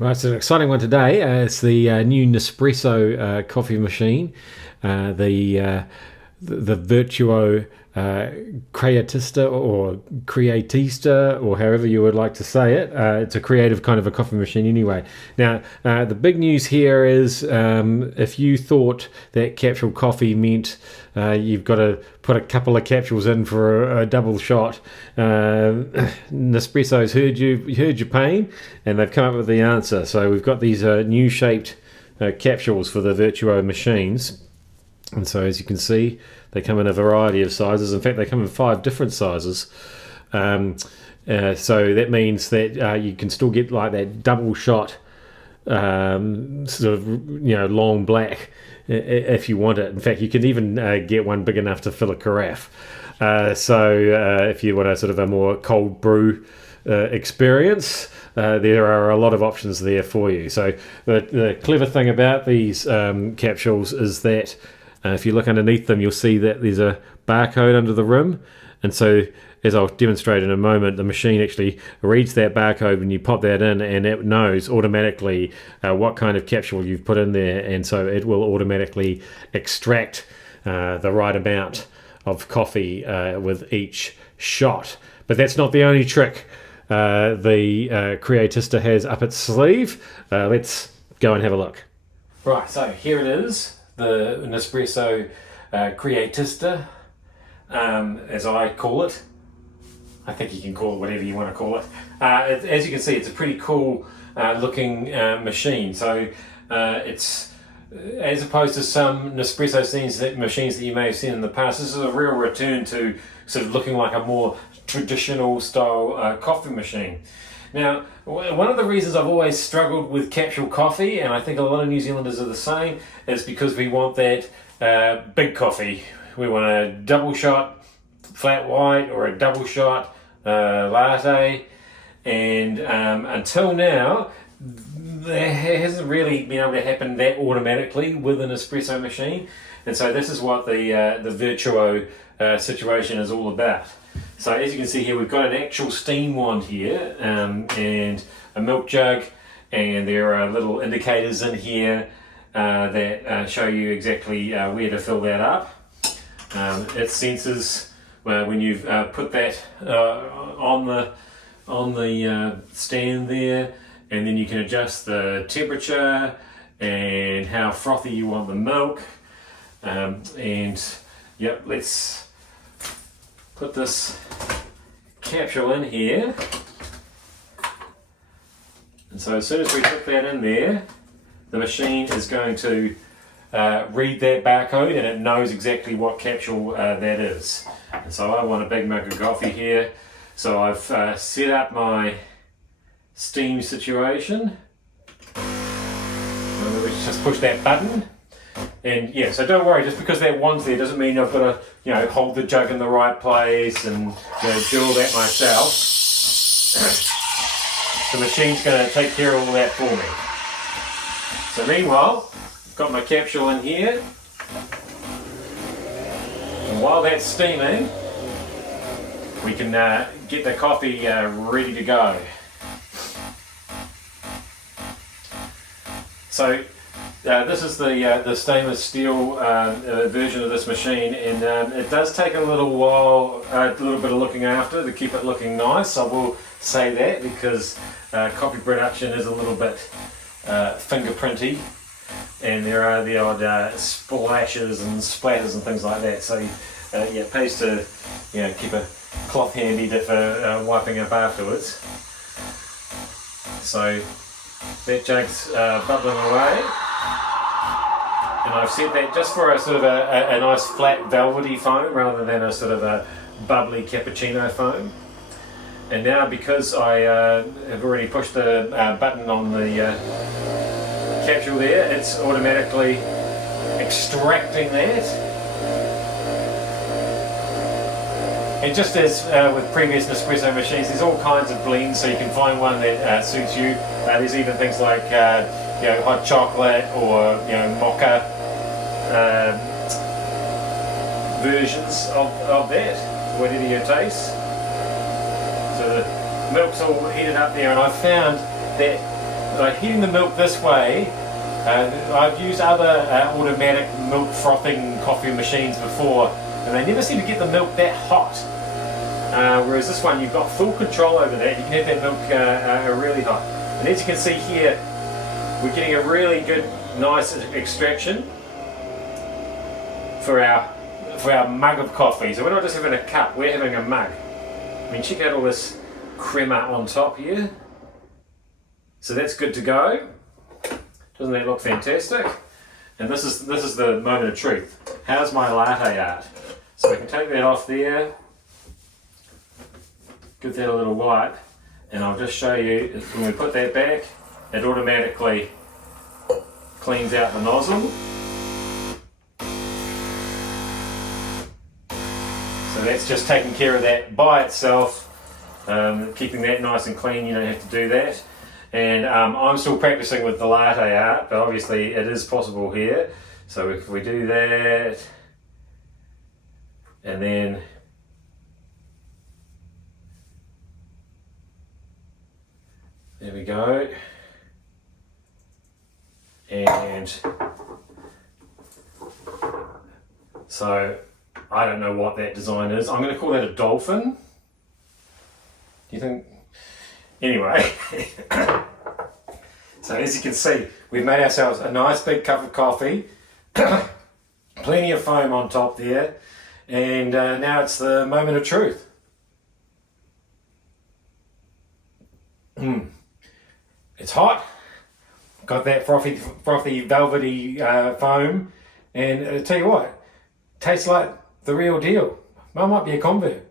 Right, it's an exciting one today. It's the new Nespresso coffee machine, the Vertuo Creatista or Creatista or however you would like to say it. It's a creative kind of a coffee machine anyway. Now, the big news here is if you thought that capsule coffee meant you've got to put a couple of capsules in for a double shot, Nespresso's heard your pain, and they've come up with the answer. So we've got these new shaped capsules for the Vertuo machines. And so, as you can see, they come in a variety of sizes. In fact, they come in 5 different sizes. So that means that you can still get like that double shot, sort of long black, if you want it. In fact, you can even get one big enough to fill a carafe. So if you want a sort of a more cold brew experience, there are a lot of options there for you. So the clever thing about these capsules is that if you look underneath them, you'll see that there's a barcode under the rim. And so, as I'll demonstrate in a moment, the machine actually reads that barcode when you pop that in, and it knows automatically what kind of capsule you've put in there. And so it will automatically extract the right amount of coffee with each shot. But that's not the only trick the Creatista has up its sleeve. Let's go and have a look. Right, so here it is. The Nespresso Creatista, as I call it. I think you can call it whatever you want to call it. As you can see, it's a pretty cool looking machine. So it's, as opposed to some Nespresso machines that you may have seen in the past, this is a real return to sort of looking like a more traditional style coffee machine. Now, one of the reasons I've always struggled with capsule coffee, and I think a lot of New Zealanders are the same, is because we want that big coffee. We want a double shot flat white or a double shot latte, and until now, there hasn't really been able to happen that automatically with an espresso machine, and so this is what the Vertuo situation is all about. So as you can see here, we've got an actual steam wand here, and a milk jug, and there are little indicators in here that show you exactly where to fill that up. It senses when you've put that on the stand there, and then you can adjust the temperature and how frothy you want the milk. And yep, let's put this capsule in here. And so as soon as we put that in there, the machine is going to read that barcode, and it knows exactly what capsule that is. And so I want a big mug of coffee here. So I've set up my steam situation. And we just push that button. And yeah, so don't worry, just because that wand's there doesn't mean I've got to, hold the jug in the right place and do all that myself. The machine's going to take care of all that for me. So meanwhile, I've got my capsule in here. And while that's steaming, we can get the coffee ready to go. So this is the stainless steel version of this machine, and it does take a little while, a little bit of looking after to keep it looking nice. I will say that, because coffee production is a little bit fingerprinty, and there are the odd splashes and splatters and things like that. So yeah, it pays to keep a cloth handy for wiping up afterwards. So that jug's bubbling away. And I've set that just for a sort of a nice flat velvety foam rather than a sort of a bubbly cappuccino foam. And now, because I have already pushed the button on the capsule there, it's automatically extracting that. And just as with previous Nespresso machines, there's all kinds of blends, so you can find one that suits you. There's even things like hot chocolate or mocha versions of that, whatever your taste. So the milk's all heated up there, and I found that like heating the milk this way, I've used other automatic milk frothing coffee machines before, and they never seem to get the milk that hot. Whereas this one, you've got full control over that. You can have that milk really hot. And as you can see here, we're getting a really good, nice extraction for our mug of coffee. So we're not just having a cup, we're having a mug. I mean, check out all this crema on top here. So that's good to go. Doesn't that look fantastic? And this is the moment of truth. How's my latte art? So we can take that off there, give that a little wipe, and I'll just show you when we put that back, it automatically cleans out the nozzle. So that's just taking care of that by itself, keeping that nice and clean. You don't have to do that. And I'm still practicing with the latte art, but obviously it is possible here. So if we do that, and then there we go. And so I don't know what that design is. I'm going to call that a dolphin. Do you think? Anyway, so as you can see, we've made ourselves a nice big cup of coffee, plenty of foam on top there, and now it's the moment of truth. It's hot, got that frothy, velvety foam, and I tell you what, tastes like the real deal. I might be a convert.